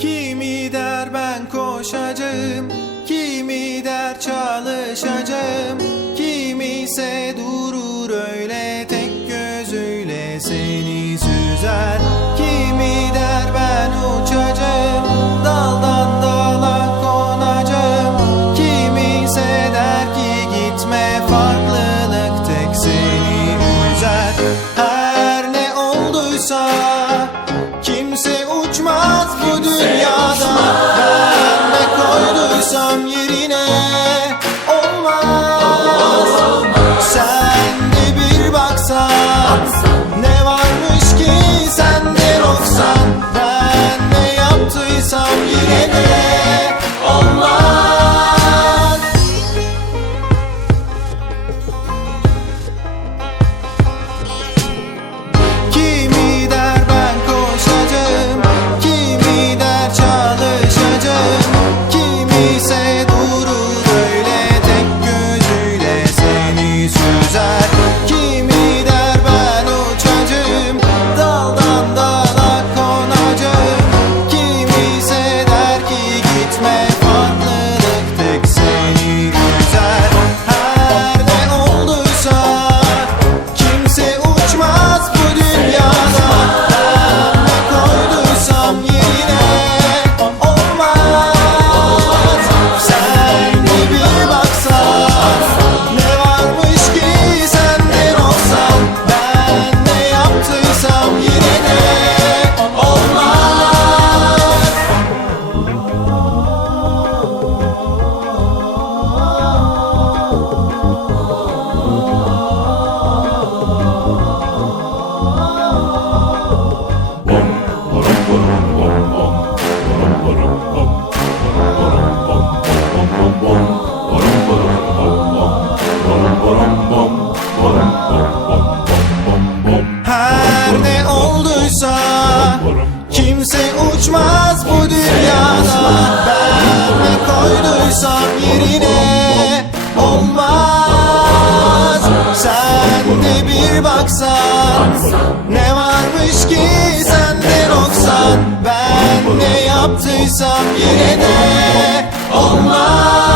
Kimi der ben koşacağım Kimi der çalışacağım Kimisi durur öyle tek gözüyle seni süzer. yeah Her ne olduysa kimse uçmaz bu dünyada. Ben ne koyduysam yerine olmaz. Sen de bir baksan ne varmış ki sende noksan? Ben ne yaptıysam yine de olmaz.